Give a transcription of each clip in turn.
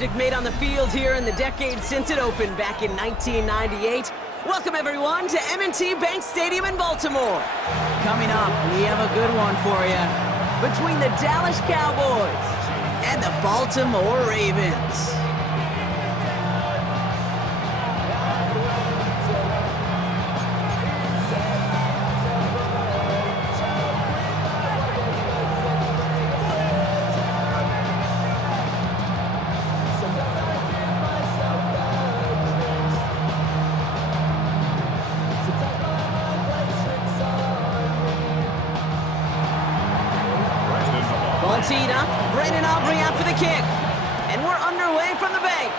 Made on the field here in the decade since it opened back in 1998. Welcome everyone to M&T Bank Stadium in Baltimore. Coming up, we have a good one for you. Between the Dallas Cowboys and the Baltimore Ravens. Ball teed up, Brandon Aubrey out for the kick. And we're underway from the bank.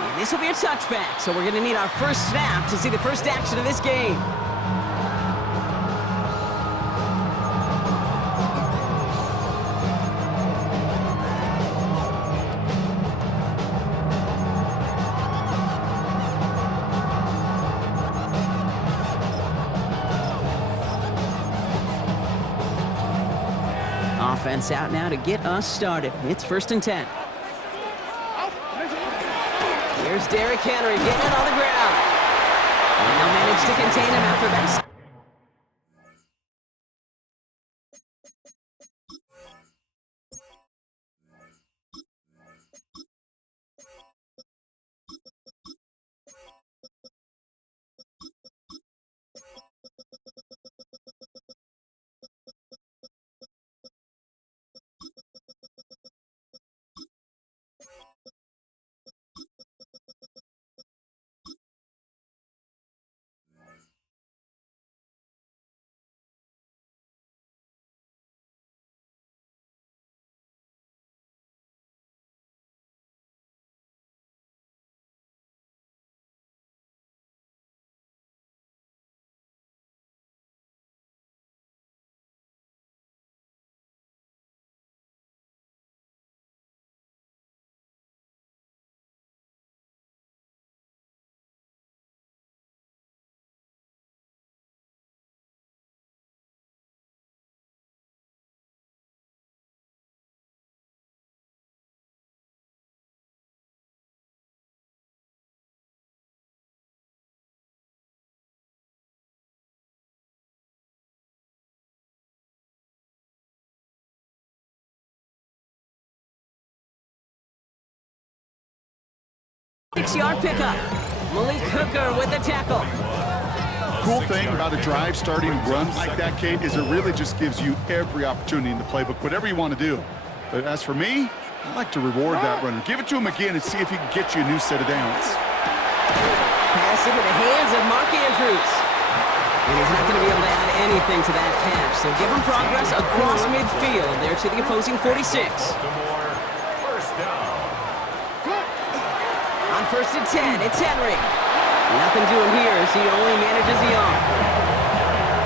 And this will be a touchback, so we're going to need our first snap to see the first action of this game. Offense out now to get us started. It's 1st and 10. Here's Derrick Henry getting it on the ground. And they'll manage to contain him after that. Six-yard pickup. Malik Hooker with the tackle. Cool thing about a drive starting runs like that, Kate, is it really just gives you every opportunity in the playbook, whatever you want to do. But as for me, I like to reward that runner. Give it to him again and see if he can get you a new set of downs. Pass into the hands of Mark Andrews. And he's not going to be able to add anything to that catch, so give him progress across midfield there to the opposing 46. On 1st and 10, it's Henry. Nothing doing here as he only manages the arm.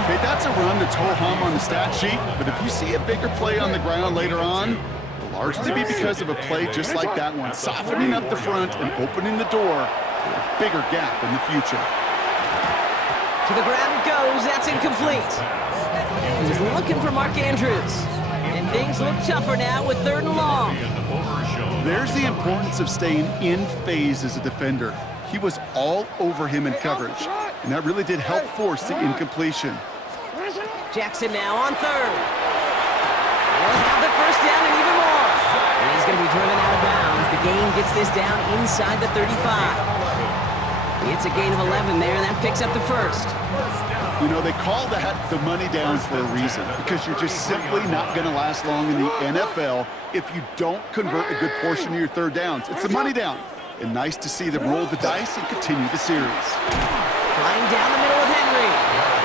Okay, that's a run that's ho-hum on the stat sheet, but if you see a bigger play on the ground later on, it'll largely be because of a play just like that one, softening up the front and opening the door for a bigger gap in the future. To the ground it goes. That's incomplete. He's looking for Mark Andrews. And things look tougher now with 3rd and long. There's the importance of staying in phase as a defender. He was all over him in coverage, and that really did help force the incompletion. Jackson now on 3rd. We'll have the first down and even more. And he's going to be driven out of bounds. The gain gets this down inside the 35. It's a gain of 11 there, and that picks up the first. You know, they call that the money down for a reason, because you're just simply not going to last long in the NFL if you don't convert a good portion of your 3rd downs. It's the money down. And nice to see them roll the dice and continue the series. Flying down the middle with Henry.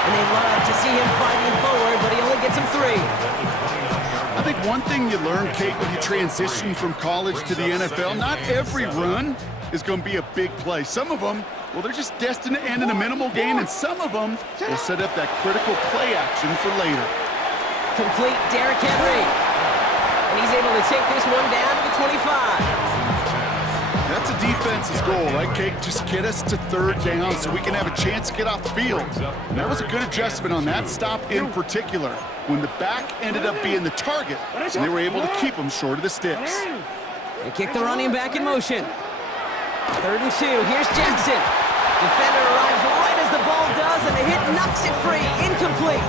And they love to see him fighting forward, but he only gets him 3. I think one thing you learn, Kate, when you transition from college to the NFL, not every run is going to be a big play. Some of them, well, they're just destined to end in a minimal gain, and some of them will set up that critical play action for later. Complete Derrick Henry. And he's able to take this one down to the 25. That's a defense offense's goal, right, Kate? Just get us to third down so we can have a chance to get off the field. And that was a good adjustment on that stop in particular, when the back ended up being the target, so they were able to keep him short of the sticks. They kick the running back in motion. 3rd and 2. Here's Jackson. Defender arrives right as the ball does, and the hit knocks it free. Incomplete.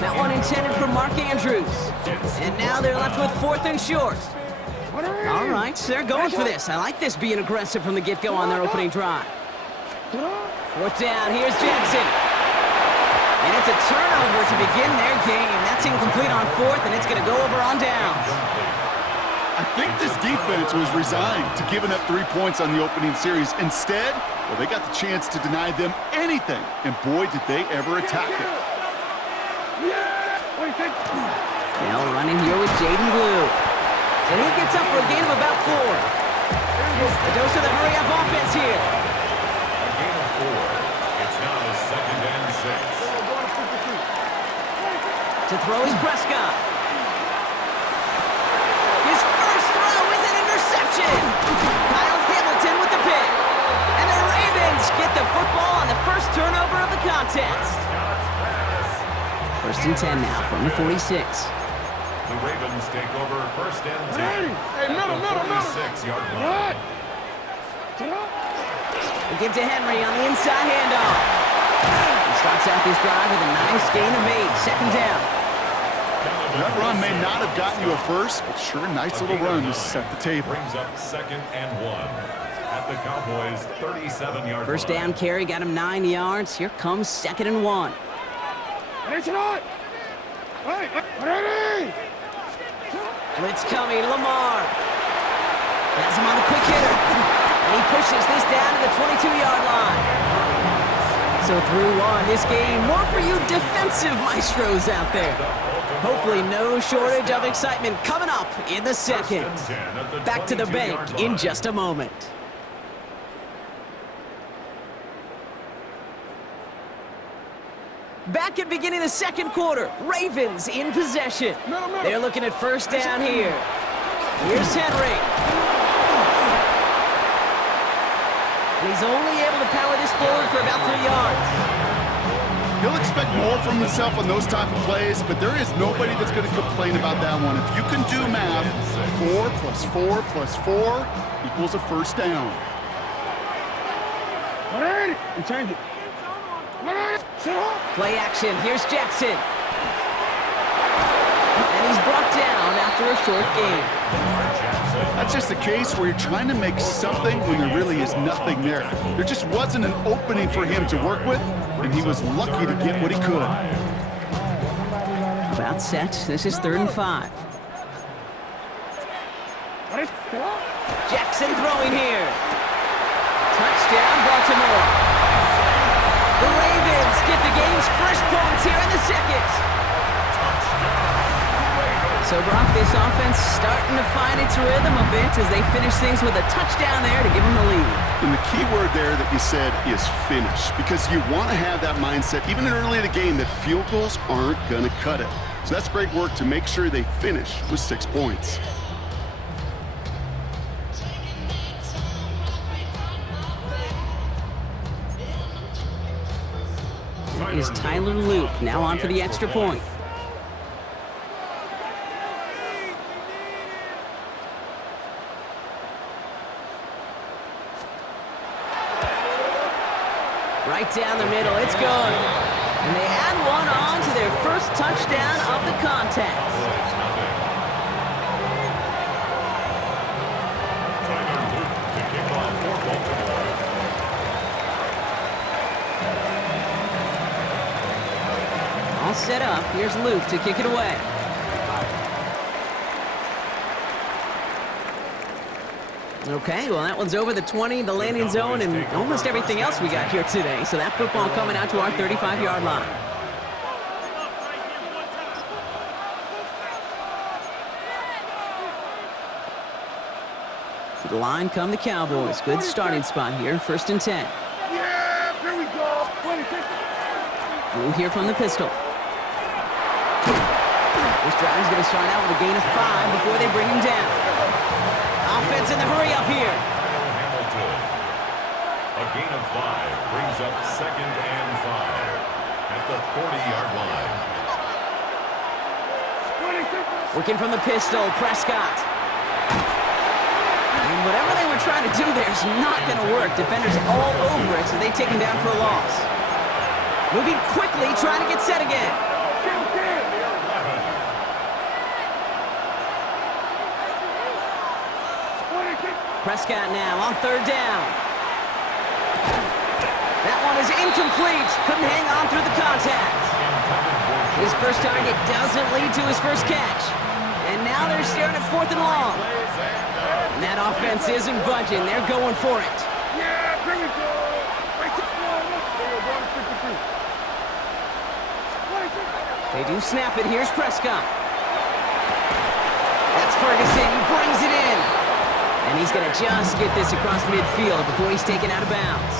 That one intended for Mark Andrews. And now they're left with 4th and short. All right, so they're going for this. I like this being aggressive from the get-go on their opening drive. 4th down. Here's Jackson. And it's a turnover to begin their game. That's incomplete on 4th, and it's going to go over on downs. I think this defense was resigned to giving up 3 points on the opening series. Instead, well, they got the chance to deny them anything, and boy, did they ever attack it. Now running here with Jaden Blue. And he gets up for a gain of about 4. A dose of the hurry-up offense here. A gain of 4. It's now 2nd and 6. To throw is Prescott. His first throw is an interception. Kyle Hamilton with the pick. And the Ravens get the football on the first turnover of the contest. 1st and 10 now from the 46. The Ravens take over 1st and 10. At the 46-yard line. They give to Henry on the inside handoff. He starts out this drive with a nice gain of 8. 2nd down. That run may not have gotten you a first, but sure, nice little run to set the table. Brings up 2nd and 1 at the Cowboys' 37-yard line. First down carry got him 9 yards. Here comes 2nd and 1. Blitz coming, Lamar. Has him on the quick hitter. And he pushes this down to the 22-yard line. So through one, this game, more for you defensive maestros out there. Hopefully no shortage of excitement coming up in the second. Back to the bank in just a moment. Back at beginning of the second quarter, Ravens in possession. They're looking at first down here. Here's Henry. And he's only able to power this forward for about 3 yards. He'll expect more from himself on those type of plays, but there is nobody that's going to complain about that one. If you can do math, 4 plus 4 plus 4 equals a first down. Change it. Play action. Here's Jackson. And he's brought down after a short gain. That's just a case where you're trying to make something when there really is nothing there. There just wasn't an opening for him to work with, and he was lucky to get what he could. About set. This is 3rd and 5. Jackson throwing here. Touchdown, Baltimore. The Ravens get the game's first points here in the second. So, Brock, this offense starting to find its rhythm a bit as they finish things with a touchdown there to give them the lead. And the key word there that you said is finish, because you want to have that mindset, even early in the game, that field goals aren't going to cut it. So that's great work to make sure they finish with 6 points. Is Tyler Luke now on for the extra point. Right down the middle, it's good. And they add one on to their first touchdown of the contest. Tyler Luke to kick off for Baltimore. All set up. Here's Luke to kick it away. Okay, well, that one's over the 20, the landing zone, and almost everything else we got here today. So that football coming out to our 35-yard line. To the line come the Cowboys. Good starting spot here. 1st and 10. Yeah, here we go. Blue here from the pistol. This drive is going to start out with a gain of 5 before they bring him down. Offense in the hurry up here. gain of 5 brings up 2nd and 5 at the 40-yard line. Working from the pistol, Prescott. And whatever they were trying to do there is not going to work. Defenders all over it, so they take him down for a loss. Moving quickly, trying to get set again. Prescott now on 3rd down. That one is incomplete. Couldn't hang on through the contact. His first target doesn't lead to his first catch. And now they're staring at 4th and long. And that offense isn't budging. They're going for it. Yeah, bring it, They do snap it. Here's Prescott. That's Ferguson. He brings it in. And he's going to just get this across midfield before he's taken out of bounds.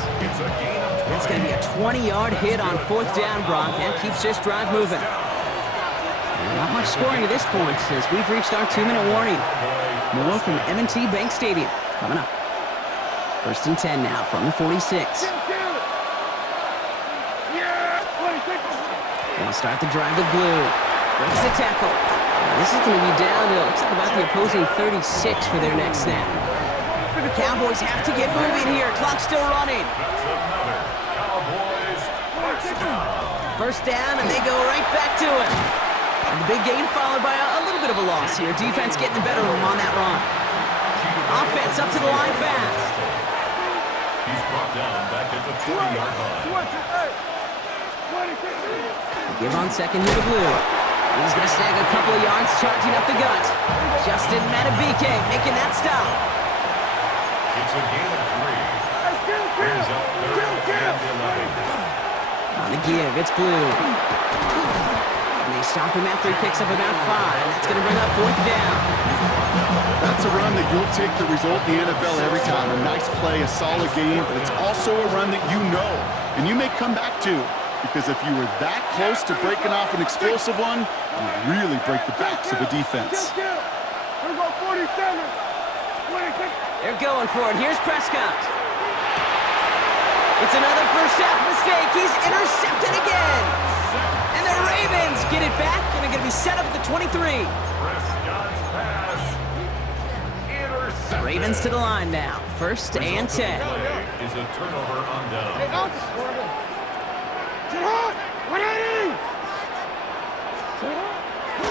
That's going to be a 20-yard hit on 4th down, Brock. That keeps this drive moving. And not much scoring to this point as we've reached our 2-minute warning. More from M&T Bank Stadium coming up. 1st and 10 now from the 46. They'll start the drive with Blue. Breaks the tackle. Now this is going to be down to, looks like about the opposing 36 for their next snap. The Cowboys have to get moving here. Clock's still running. First down, and they go right back to it. And the big gain followed by a little bit of a loss here. Defense getting the better of them on that run. Offense up to the line fast. He's brought down back at the 40-yard line. They give on 2nd to the Blue. He's going to snag a couple of yards, charging up the gut. Justin Matabike making that stop. It's a gain of 3. Brings up 3rd and 11. On the give, it's Blue. And they stop him after he picks up about 5. That's going to bring up 4th down. That's a run that you'll take the result in the NFL every time. A nice play, a solid game, but it's also a run that you know and you may come back to. Because if you were that close to breaking off an explosive one, you really break the backs of a defense. They're going for it. Here's Prescott. It's another first half mistake. He's intercepted again. And the Ravens get it back, and they're going to be set up at the 23. Prescott's pass. Intercepted. Ravens to the line now. 1st and 10. Is a turnover on down.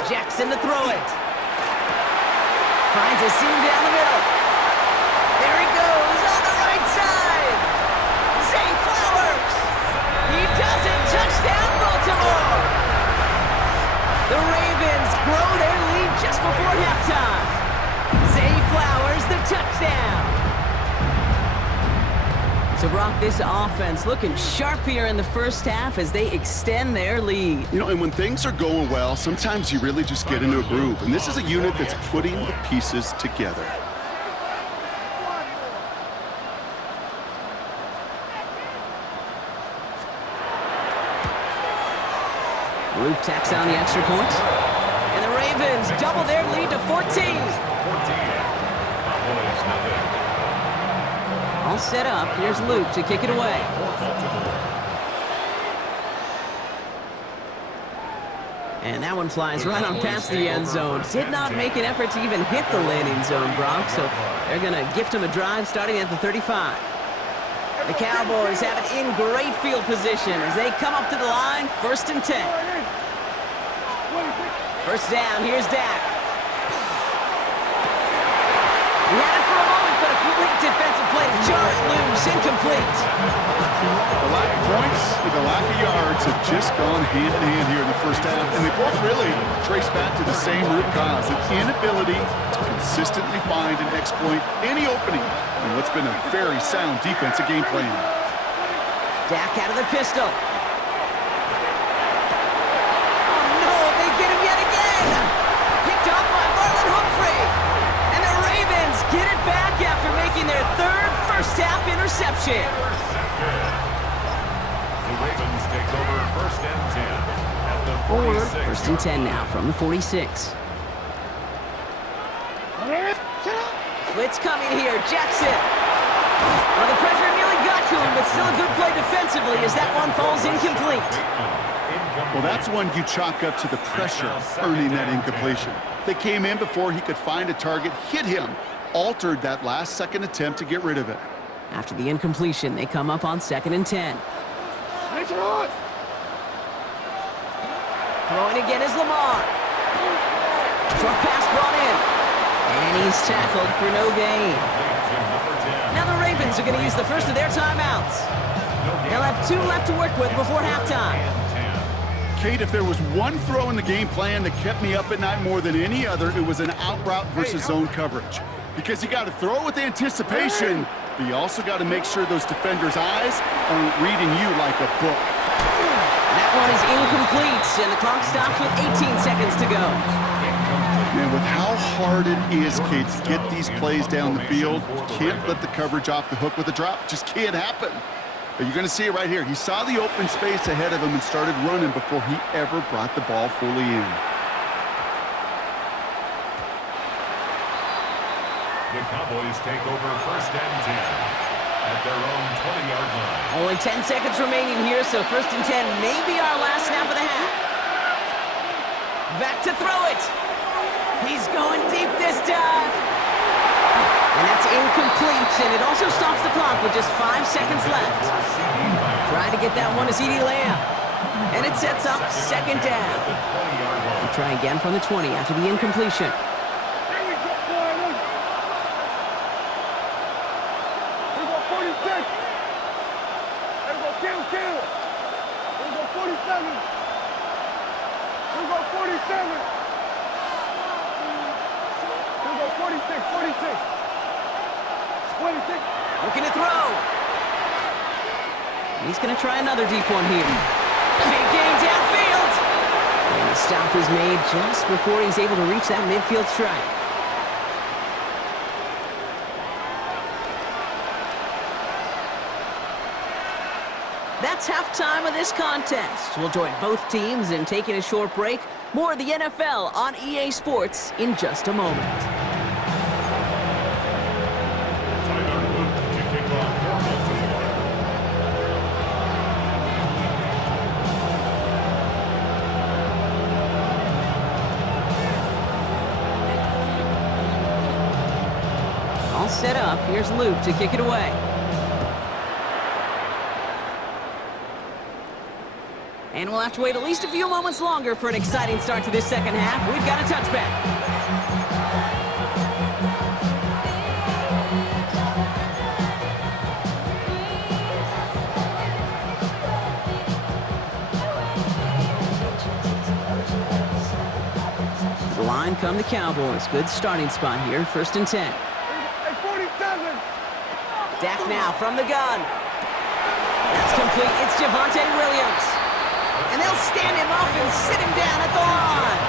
Jackson to throw it. Finds a seam down the middle. There he goes on the right side. Zay Flowers. He does it. Touchdown, Baltimore. The Ravens grow their lead just before halftime. Zay Flowers, the touchdown. So, Brock, this offense looking sharp here in the first half as they extend their lead. You know, and when things are going well, sometimes you really just get into a groove. And this is a unit that's putting the pieces together. Luke tacks on the extra point. And the Ravens double their lead to 14. 14. Cowboys nothing. All set up. Here's Luke to kick it away. And that one flies right on past the end zone. Did not make an effort to even hit the landing zone, Brock. So they're going to gift him a drive starting at the 35. The Cowboys have it in great field position as they come up to the line, 1st and 10. First down, here's Dak. He had it for a moment, but a complete defensive play to jar it loose, incomplete. The lack of points and the lack of yards have just gone hand in hand here in the first half, and they both really trace back to the same root cause, an inability to consistently find and exploit any opening in what's been a very sound defensive game plan. Dak out of the pistol. Oh no, they get him yet again. Picked up by Marlon Humphrey. And the Ravens get it back after making their 3rd first-half interception. The Ravens take over 1st and 10 at the 46. 1st and 10 now from the 46. Blitz coming here. Jackson. Well, the pressure nearly got to him, but still a good play defensively as that one falls incomplete. Well, that's one you chalk up to the pressure earning that incompletion. They came in before he could find a target, hit him, altered that last-second attempt to get rid of it. After the incompletion, they come up on 2nd and 10. Nice run. Throwing again is Lamar. Short pass brought in. And he's tackled for no gain. Now the Ravens are going to use the first of their timeouts. They'll have 2 left to work with before halftime. Kate, if there was one throw in the game plan that kept me up at night more than any other, it was an out route versus zone coverage. Because you got to throw with anticipation, but you also got to make sure those defenders' eyes aren't reading you like a book. That one is incomplete, and the clock stops with 18 seconds to go. Man, with how hard it is, Kate, to get these plays down the field, you can't let the coverage off the hook with a drop. Just can't happen. But you're going to see it right here. He saw the open space ahead of him and started running before he ever brought the ball fully in. The Cowboys take over 1st and 10 at their own 20-yard line. Only 10 seconds remaining here, so 1st and 10 may be our last snap of the half. Back to throw it. He's going deep this time. And that's incomplete, and it also stops the clock with just 5 seconds left. Trying to get that one to CeeDee Lamb. And it sets up 2nd down. We'll try again from the 20 after the incompletion. There we go, boy. Here we go, 46. There we go, kill. Here we go, 47. Here we go, 47. Here we go, 46. 26. Looking to throw. He's going to try another deep one here. Big gain downfield. And the stop is made just before he's able to reach that midfield strike. That's halftime of this contest. We'll join both teams in taking a short break. More of the NFL on EA Sports in just a moment. Set up. Here's Luke to kick it away. And we'll have to wait at least a few moments longer for an exciting start to this second half. We've got a touchback. The line come the Cowboys. Good starting spot here. 1st and 10. Dak now from the gun. That's complete. It's Javonte Williams. And they'll stand him up and sit him down at the line.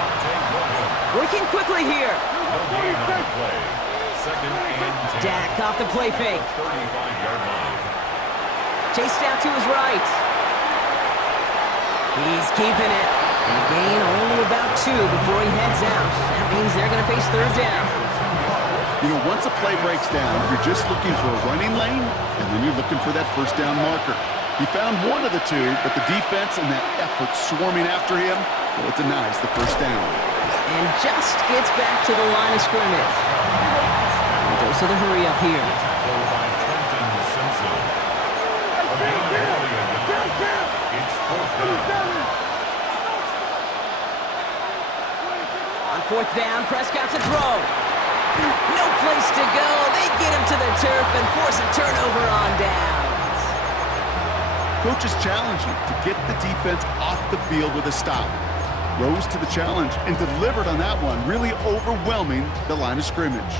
Working quickly here. Dak off the play fake. Chased out to his right. He's keeping it. And the gain only about 2 before he heads out. That means they're going to face 3rd down. You know, once a play breaks down, you're just looking for a running lane, and then you're looking for that 1st down marker. He found one of the 2, but the defense and that effort swarming after him, well, it denies the 1st down. And just gets back to the line of scrimmage. And goes to the hurry up here. On 4th down, Prescott's a throw. No place to go. They get him to the turf and force a turnover on downs. Coaches challenge you to get the defense off the field with a stop. Rose to the challenge and delivered on that one, really overwhelming the line of scrimmage.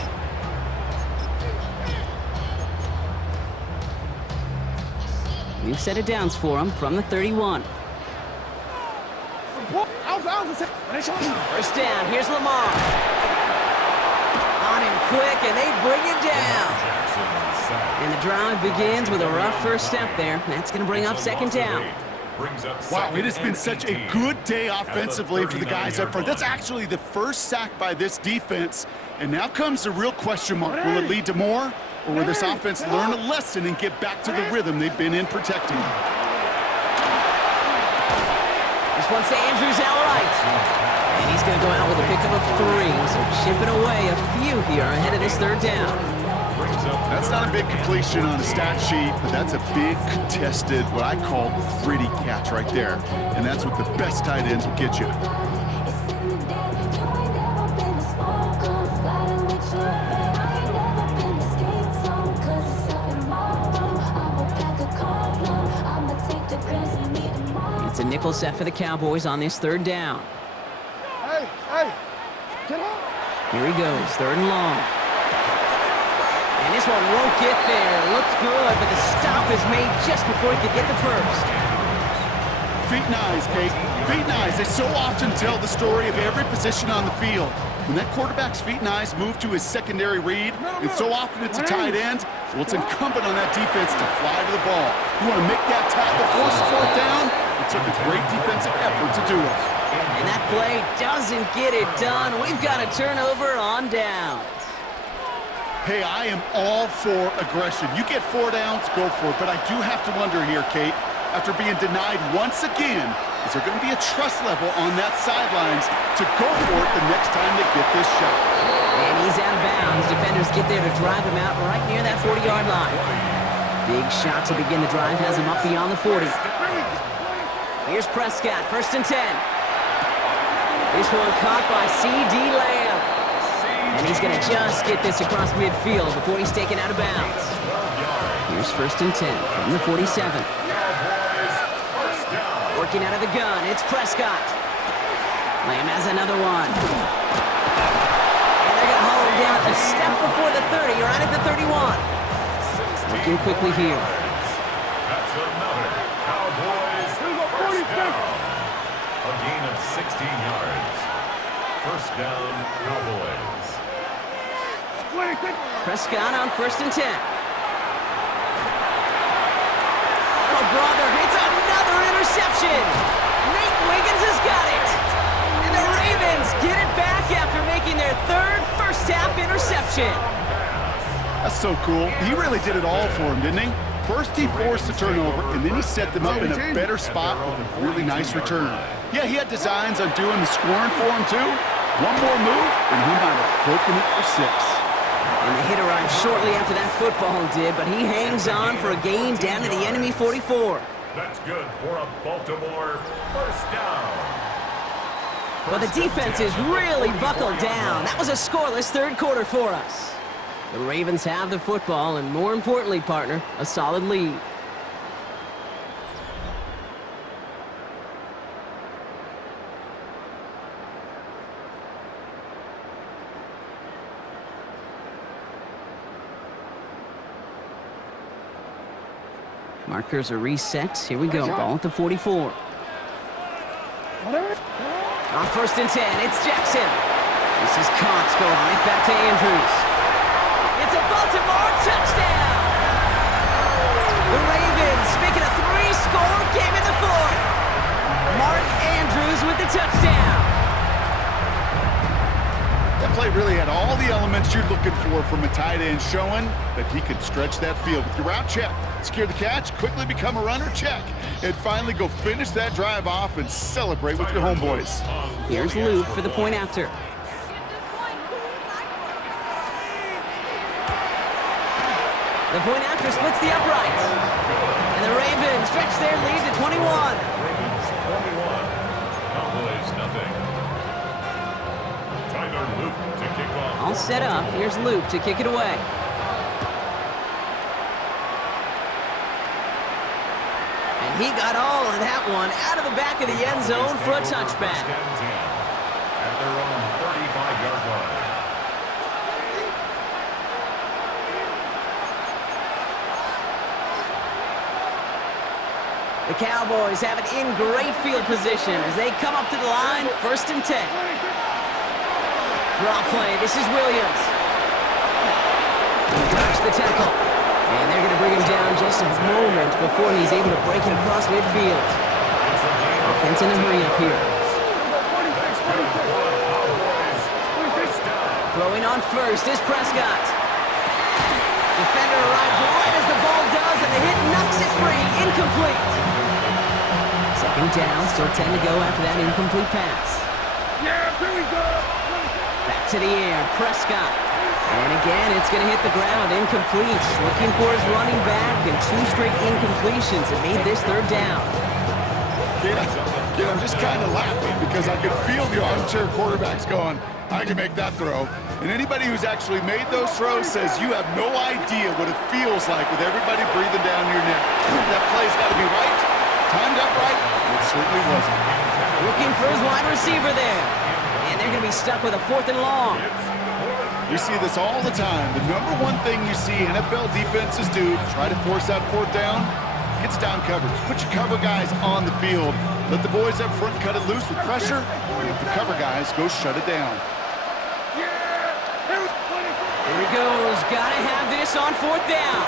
New set of downs for him from the 31. First down, here's Lamar. On him quick, and they bring him down. And the drive begins with a rough first step there. That's going to bring up 2nd down. Wow, it has been such a good day offensively for the guys up front. That's actually the first sack by this defense. And now comes the real question mark. Will it lead to more? or will this offense learn a lesson and get back to the rhythm they've been in protecting? This one's to Andrews outright. And he's going to go out with a pickup of 3, so chipping away a few here ahead of this third down. That's not a big completion on a stat sheet, but that's a big contested, what I call gritty catch right there. And that's what the best tight ends will get you. It's a nickel set for the Cowboys on this third down. Hey, get up. Here he goes, 3rd and long. And this one won't get there. Looked good, but the stop is made just before he could get the first. Feet and eyes, Kate. Feet and eyes. They so often tell the story of every position on the field. When that quarterback's feet and eyes move to his secondary read, and so often it's a tight end, well, it's incumbent on that defense to fly to the ball. You want to make that tackle, force a 4th down? It took a great defensive effort to do it. And that play doesn't get it done. We've got a turnover on downs. Hey, I am all for aggression. You get 4 downs, go for it. But I do have to wonder here, Kate, after being denied once again, is there going to be a trust level on that sidelines to go for it the next time they get this shot? And he's out of bounds. Defenders get there to drive him out right near that 40-yard line. Big shot to begin the drive has him up beyond the 40. Here's Prescott, 1st and 10. This one caught by C.D. Lamb. And he's going to just get this across midfield before he's taken out of bounds. Here's 1st and 10 from the 47. Working out of the gun, it's Prescott. Lamb has another one. And they're going to haul him down a step before the 30, right at the 31. Working quickly here. That's another Cowboys first down. A gain of 16 yards. First down, Cowboys. Prescott on 1st and 10. Oh, brother, it's another interception. Nate Wiggins has got it. And the Ravens get it back after making their 3rd first-half interception. That's so cool. He really did it all for him, didn't he? First he forced the turnover, and then he set them up in a better spot with a really nice return. Yeah, he had designs on doing the scoring for him, too. One more move, and he might have broken it for 6. And the hit arrived shortly after that football did, but he hangs on for a gain down to the enemy 44. That's good for a Baltimore first down. Well, the defense is really buckled down. That was a scoreless 3rd quarter for us. The Ravens have the football, and more importantly, partner, a solid lead. Markers are reset. Here we go. Ball at the 44. On 1st and 10, it's Jackson. This is Cox going right back to Andrews. It's a Baltimore touchdown! The Ravens making a 3-score game in the 4th. Mark Andrews with the touchdown. That play really had all the elements you're looking for from a tight end, showing that he could stretch that field with your route check, secure the catch, quickly become a runner check, and finally go finish that drive off and celebrate with your homeboys. Here's Luke for the point after. The point after splits the uprights. And the Ravens stretch their lead to 21. Ravens 21. Cowboys nothing. Tyler Luke to kick off. All set up. Here's Luke to kick it away. And he got all of that one out of the back of the end zone for a touchback. At their own 35-yard line. The Cowboys have it in great field position as they come up to the line, 1st and 10. Draw play, this is Williams. Dodge the tackle. And they're going to bring him down just a moment before he's able to break it across midfield. Offense in a hurry up here. Throwing on 1st is Prescott. incomplete. Second down, still 10 to go after that incomplete pass. Yeah, here we go. Back to the air, Prescott. And again, it's going to hit the ground, incomplete. Looking for his running back, and 2 straight incompletions. It made this third down. Kid, I'm just kind of laughing because I could feel the armchair quarterbacks going, I can make that throw. And anybody who's actually made those throws says you have no idea what it feels like with everybody breathing down your neck. That play's got to be right, timed up right. It certainly wasn't. Looking for his wide receiver there. And they're going to be stuck with a 4th and long. We see this all the time. The number one thing you see NFL defenses do to try to force that 4th down, gets down coverage. Put your cover guys on the field. Let the boys up front cut it loose with pressure, and let the cover guys go shut it down. Here he goes. Gotta have this on 4th down.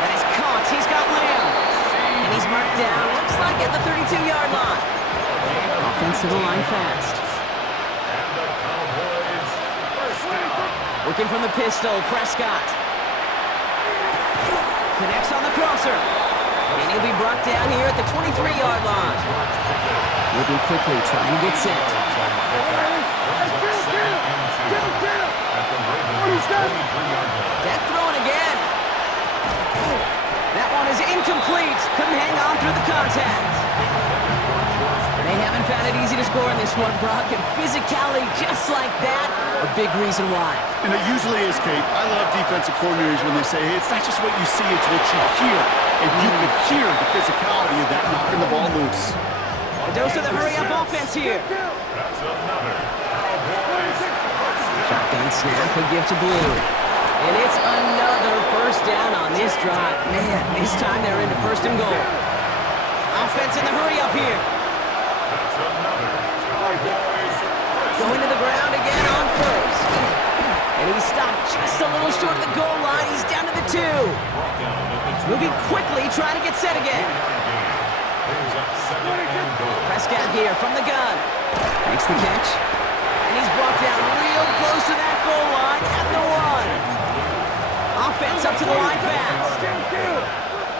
That is caught. He's got Lamb. And he's marked down. Looks like at the 32-yard line. Offensive line fast. Working from the pistol, Prescott. Connects on the crosser. And he'll be brought down here at the 23-yard line. Moving quickly, trying to get set. That throwing again. That one is incomplete. Couldn't hang on through the contact. They haven't found it easy to score in this one, Brock, and physicality just like that, a big reason why. And it usually is, Kate. I love defensive coordinators when they say, hey, it's not just what you see, it's what you hear. And you can hear the physicality of that knocking the ball loose. A dose of the hurry-up offense here. Shotgun snap, a give to Blue. And it's another first down on this drive. Man, this time they're into 1st and goal. Offense in the hurry-up here. Going to the ground again on 1st. And he's stopped just a little short of the goal line. He's down to the 2. Moving quickly, trying to get set again. Prescott here from the gun. Makes the catch. And he's brought down real close to that goal line at the 1. Offense up to the line fast.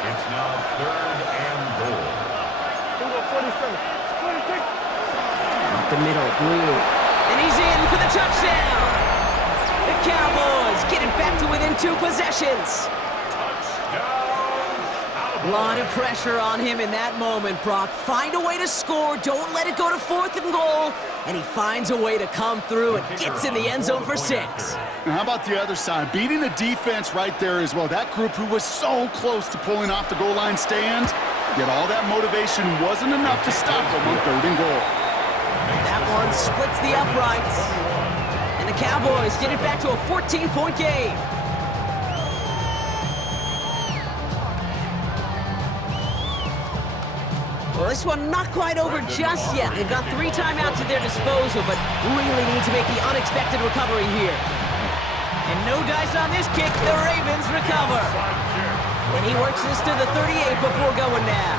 It's now 3rd and goal. Up the middle, Blue. And he's in for the touchdown. The Cowboys get it back to within 2 possessions. A lot of pressure on him in that moment, Brock. Find a way to score. Don't let it go to 4th and goal. And he finds a way to come through and gets in the end zone for 6. And how about the other side? Beating the defense right there as well. That group who was so close to pulling off the goal line stand, yet all that motivation wasn't enough to stop them on 3rd and goal. That one splits the uprights. And the Cowboys get it back to a 14-point game. Well, this one not quite over just yet. They've got 3 timeouts at their disposal, but really need to make the unexpected recovery here. And no dice on this kick. The Ravens recover. And he works this to the 38 before going down.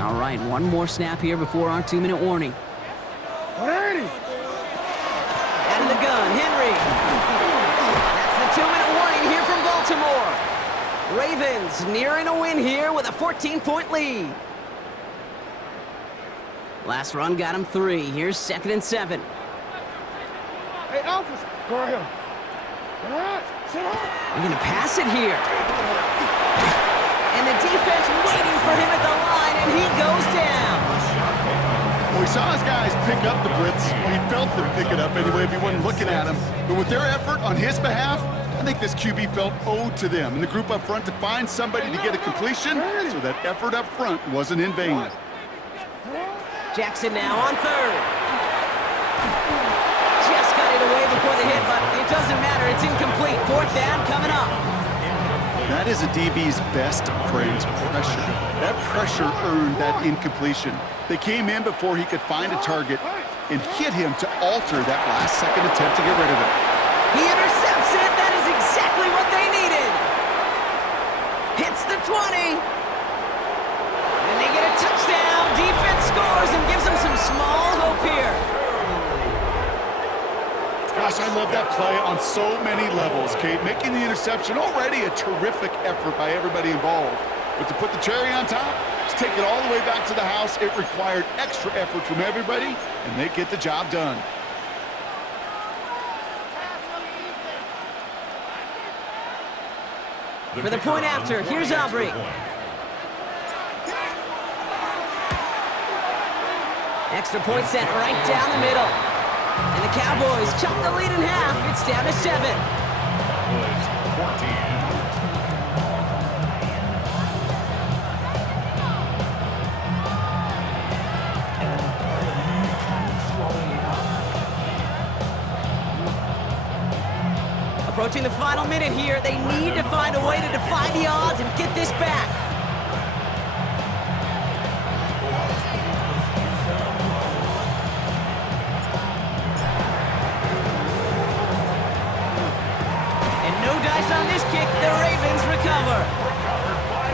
All right, one more snap here before our 2-minute warning. Out of the gun, Henry. That's the 2-minute warning here from Baltimore. Ravens nearing a win here with a 14-point lead. Last run got him 3. Here's 2nd and 7. Hey, Alphas, go right here. All right, sit up. They're going to pass it here. And the defense waiting for him at the line, and he goes down. Well, we saw his guys pick up the blitz. Well, he felt them pick it up anyway if he wasn't looking at him. But with their effort on his behalf, I think this QB felt owed to them and the group up front to find somebody to get a completion, so that effort up front wasn't in vain. Jackson now on 3rd. Just got it away before the hit, but it doesn't matter. It's incomplete. 4th down coming up. That is a DB's best friend, pressure. That pressure earned that incompletion. They came in before he could find a target and hit him to alter that last-second attempt to get rid of it. He intercepts it. That is exactly what they needed. Hits the 20. And they get a touchdown. Defense scores and gives them some small hope here. Gosh, Gosh, I love that play on so many levels, Kate. Making the interception, already a terrific effort by everybody involved. But to put the cherry on top, to take it all the way back to the house, it required extra effort from everybody, and they get the job done. For the point after, here's Aubrey. Extra point sent right down the middle. And the Cowboys chop the lead in half. It's down to 7. Cowboys 14. Approaching the final minute here, they need to find a way to defy the odds and get this back. And no dice on this kick, the Ravens recover.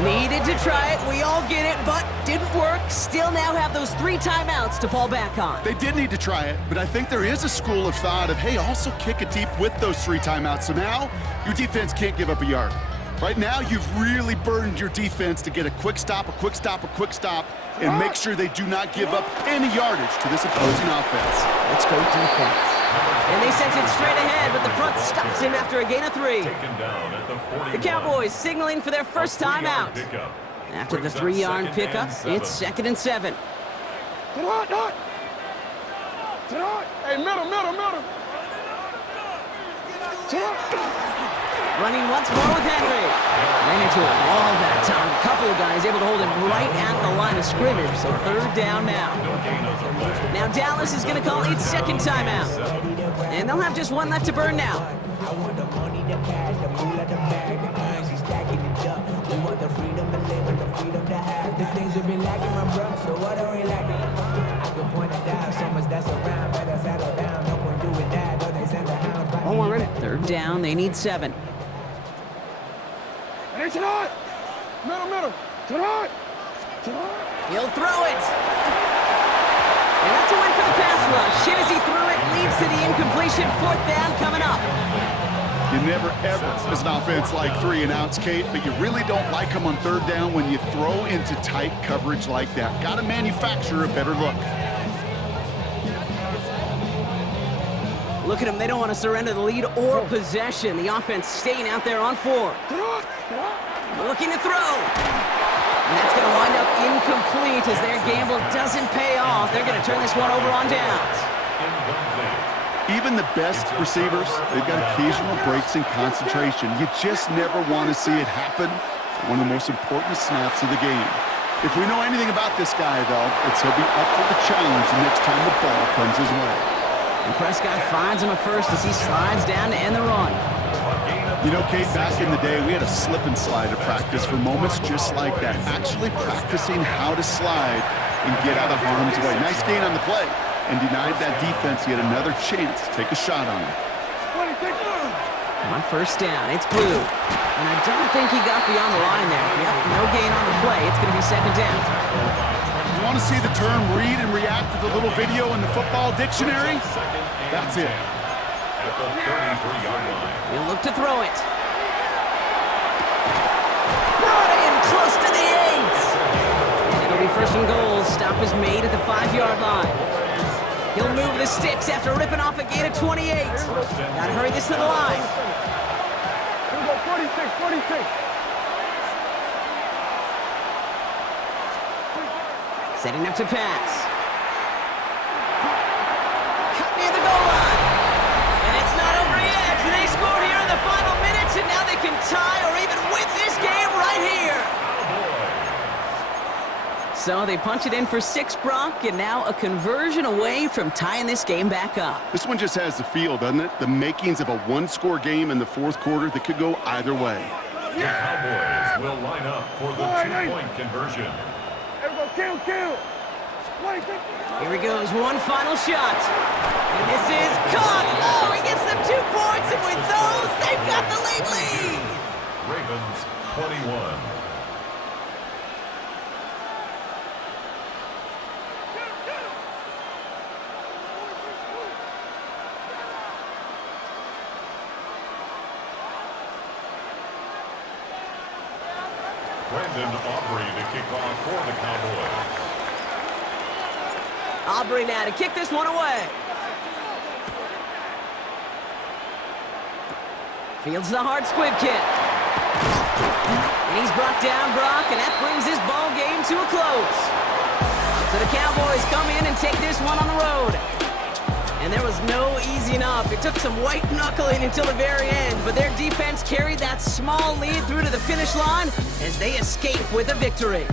Needed to try it, we all get it, but didn't work. Still now have those 3 timeouts to fall back on. They did need to try it, but I think there is a school of thought of, hey, also kick it deep with those 3 timeouts. So now your defense can't give up a yard. Right now, you've really burdened your defense to get a quick stop, a quick stop, a quick stop, and make sure they do not give up any yardage to this opposing offense. Let's go defense. And they sent it straight ahead, but the front stops him after a gain of 3. Taken down at the 41. The Cowboys signaling for their first time out. After the 3-yard pickup, it's 2nd and 7. Tonight. Hey, middle. Running once more with Henry. Ran into a wall that time. A couple of guys able to hold him right at the line of scrimmage, so 3rd down now. Now Dallas is going to call its 2nd timeout. And they'll have just 1 left to burn now. I want the money, the cash, the moolah, the bag, the currency stacking it up. We want the freedom to live and the freedom to have. The things have been lacking, my bro, so what are we lacking? I can point it down, so much that's around. Better settle down, no point doing that. Though they send the hounds back. 3rd down, they need 7. Hey, tonight. Middle. Tonight. He'll throw it. And that's a win for the pass rush. Shit as he threw it, leads to the incompletion. 4th down coming up. You never, ever, as an offense, like 3 and outs, Kate, but you really don't like them on 3rd down when you throw into tight coverage like that. Got to manufacture a better look. Look at them. They don't want to surrender the lead or possession. The offense staying out there on 4. Looking to throw. And that's going to wind up incomplete as their gamble doesn't pay off. They're going to turn this one over on downs. Even the best receivers, they've got occasional breaks in concentration. You just never want to see it happen. One of the most important snaps of the game. If we know anything about this guy, though, it's he'll be up for the challenge the next time the ball comes his way. And Prescott finds him at first as he slides down to end the run. You know, Kate, back in the day, we had a slip and slide to practice for moments just like that. Actually practicing how to slide and get out of harm's way. Nice gain on the play, and denied that defense yet another chance to take a shot on him. On 1st down, it's Blue. And I don't think he got beyond the line there. Yep, no gain on the play. It's going to be 2nd down. You want to see the term read and react to the little video in the football dictionary? That's it. At the 33-yard line. He'll look to throw it. Brought in close to the 8. And it'll be 1st and goal. Stop is made at the 5-yard line. He'll move the sticks after ripping off a gain of 28. Gotta hurry this to the line. Here we go, 46. Setting up to pass. Cut near the goal line. And it's not over yet. They scored here in the final minutes, and now they can tie or even win this game right here. So they punch it in for 6, Brock, and now a conversion away from tying this game back up. This one just has the feel, doesn't it? The makings of a 1-score game in the 4th quarter that could go either way. The Cowboys will line up for the 2-point conversion. Everyone, kill. Here he goes, one final shot. And this is caught. Oh, he gets them 2 points, and with those, they've got the lead. Ravens 21. Brandon Aubrey to kick off for the Cowboys. Aubrey now to kick this one away. Fields the hard squib kick. And he's brought down Brock, and that brings this ball game to a close. So the Cowboys come in and take this one on the road. And there was no easing up. It took some white knuckling until the very end, but their defense carried that small lead through to the finish line as they escape with a victory.